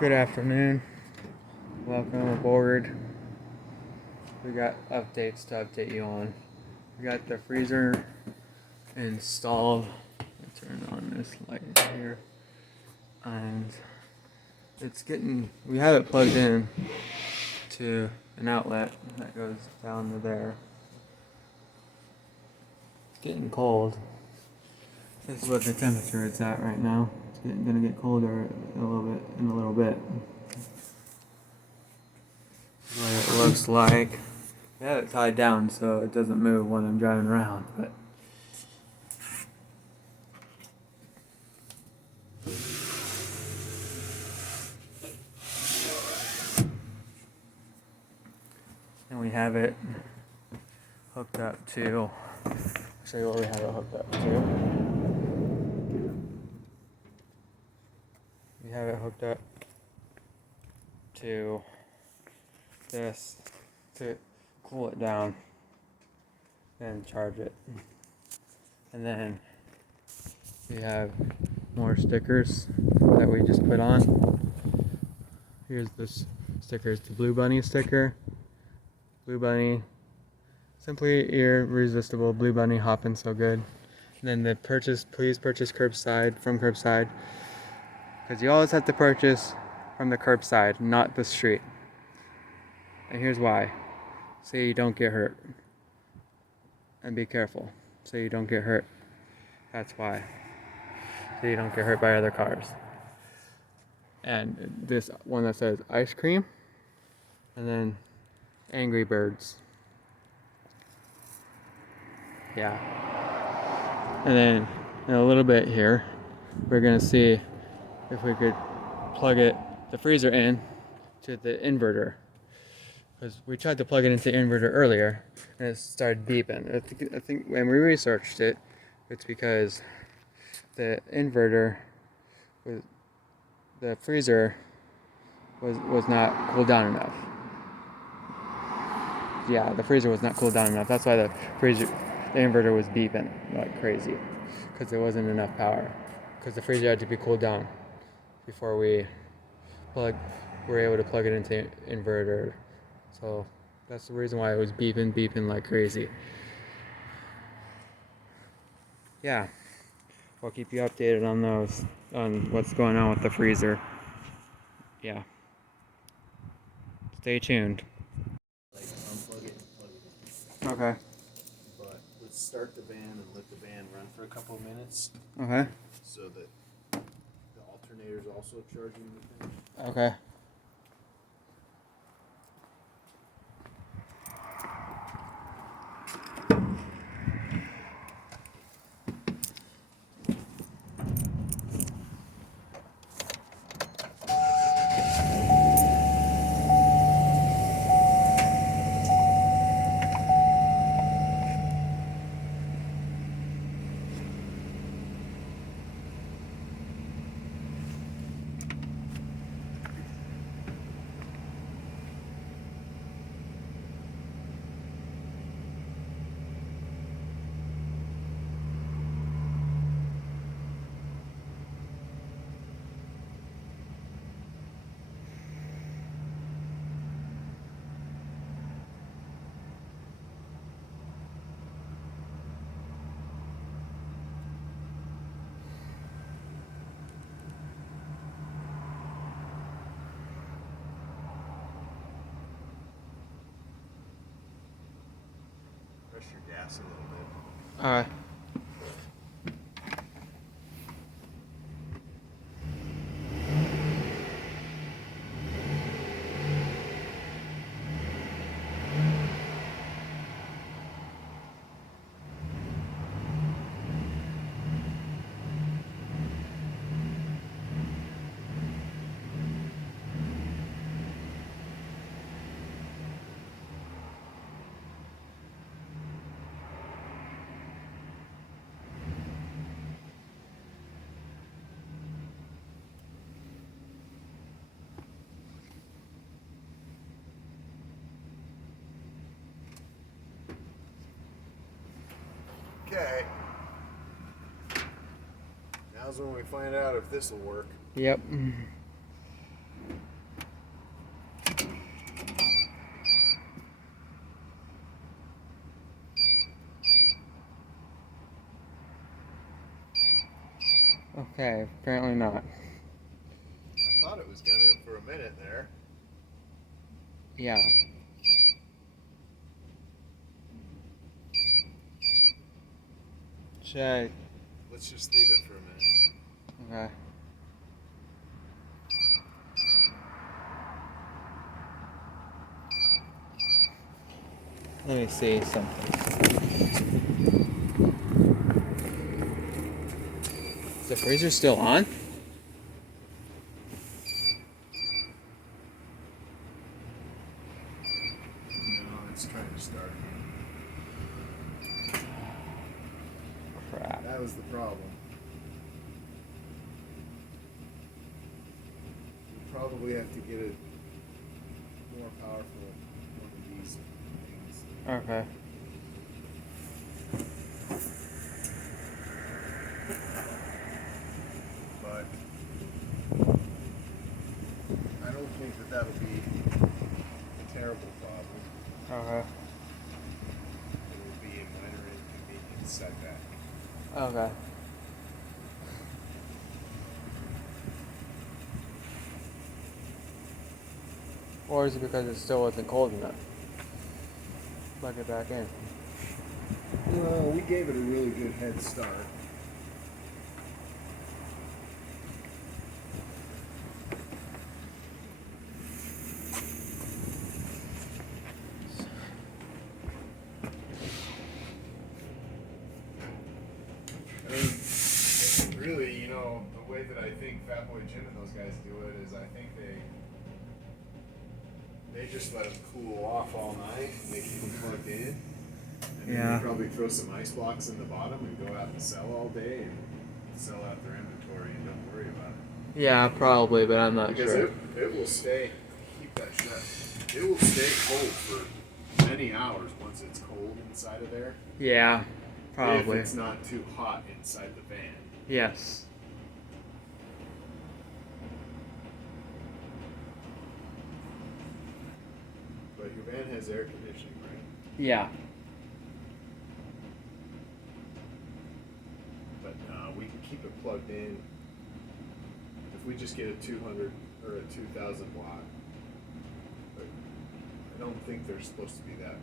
Good afternoon. Welcome aboard. We got updates to update you on. We got the freezer installed. Let's turn on this light here. And we have it plugged in to an outlet that goes down to there. It's getting cold. This is what the temperature it's at right now. It's gonna get colder in a little bit. What it looks like. I have it tied down so it doesn't move when I'm driving around, but and we have it hooked up to, I'll show you what we have it hooked up to. We have it hooked up to this to cool it down and charge it. And then we have more stickers that we just put on. Here's this sticker, it's the Blue Bunny sticker. Blue Bunny, simply irresistible. Blue Bunny hopping so good. And then the please purchase curbside from curbside, because you always have to purchase from the curbside, not the street. And here's why: so you don't get hurt. And be careful, so you don't get hurt. That's why. So you don't get hurt by other cars. And this one that says ice cream, and then Angry Birds. Yeah. And then in a little bit here, we're gonna see if we could plug the freezer in to the inverter. Because we tried to plug it into the inverter earlier and it started beeping. I think when we researched it, it's because the inverter the freezer was not cooled down enough. Yeah, the freezer was not cooled down enough. That's why the inverter was beeping like crazy, because there wasn't enough power. Because the freezer had to be cooled down before we were able to plug it into the inverter. So that's the reason why it was beeping like crazy. Yeah, we'll keep you updated on what's going on with the freezer. Yeah. Stay tuned. Like unplug it and plug it in. Okay. But let's start the van and let the van run for a couple of minutes Okay. so that the alternator's also charging the thing. Okay. Press your gas a little bit. All right. Okay. Now's when we find out if this will work. Yep. Okay, apparently not. I thought it was gonna for a minute there. Yeah. Check. Let's just leave it for a minute. Okay. Let me see something. Is the freezer still on? No, it's trying to start. Crap. That was the problem. We probably have to get a more powerful one of these things. Okay. But I don't think that that'll be a terrible problem. Okay. It will be a minor inconvenience setback. Okay. Or is it because it still wasn't cold enough? Plug it back in. Well, we gave it a really good head start. I mean, really, you know, the way that I think Fat Boy Jim and those guys do it is I think they just let them cool off all night and they keep them plugged in. And then they probably throw some ice blocks in the bottom and go out and sell all day and sell out their inventory and don't worry about it. Yeah, probably, but I'm not Because sure. it will stay, keep that shut. It will stay cold for many hours once it's cold inside of there. Yeah, probably. If it's not too hot inside the van. Yes. But your van has air conditioning, right? Yeah. But we can keep it plugged in. If we just get a 200 or a 2,000 watt, but I don't think they're supposed to be that.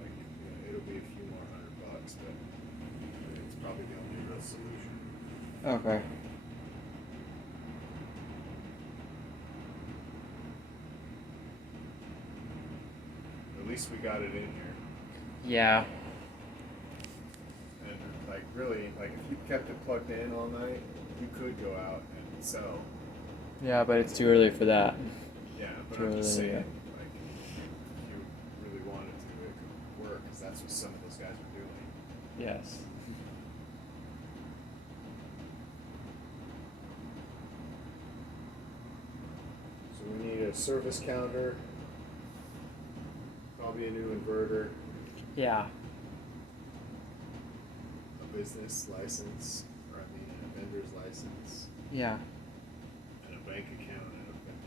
Like, you know, it'll be a few more $100, but it's probably the only real solution. Okay. At least we got it in here. Yeah. And like really, like if you kept it plugged in all night, you could go out and sell. Yeah, but it's too early for that. Yeah, but Too I'm just early, saying, yeah. like, if you really wanted to, it could work, because that's what some of those guys are doing. Yes. So we need a service counter, probably a new inverter, Yeah. a business license, or I mean a vendor's license, Yeah. and a bank account,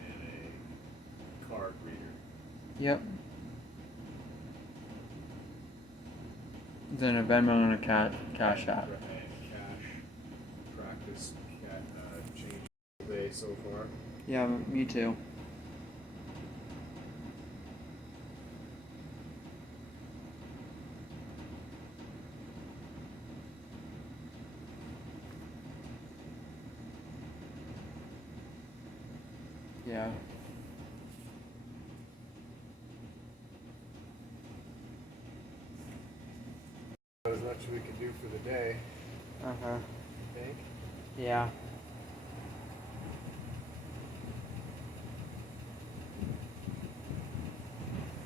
and a card reader. Yep. Then a Venmo and a cash app. And cash, practice, change all day so far. Yeah, me too. Yeah. As much as we can do for the day, Okay. I think. Yeah.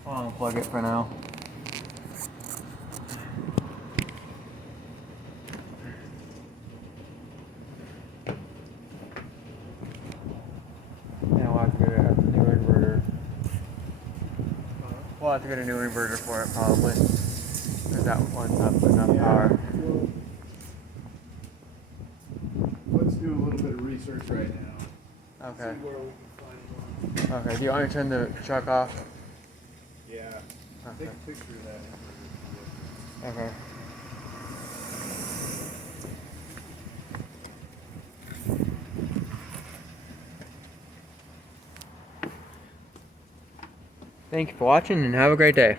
I'll unplug it for now. Yeah, we'll have to get a new inverter. We'll have to get a new inverter for it probably. Because that one's not enough power. Well, let's do a little bit of research right now. Okay. See where we can find one. Okay, do you want me to turn the truck off? Yeah. Okay. Take a picture of that. Okay. Thank you for watching and have a great day.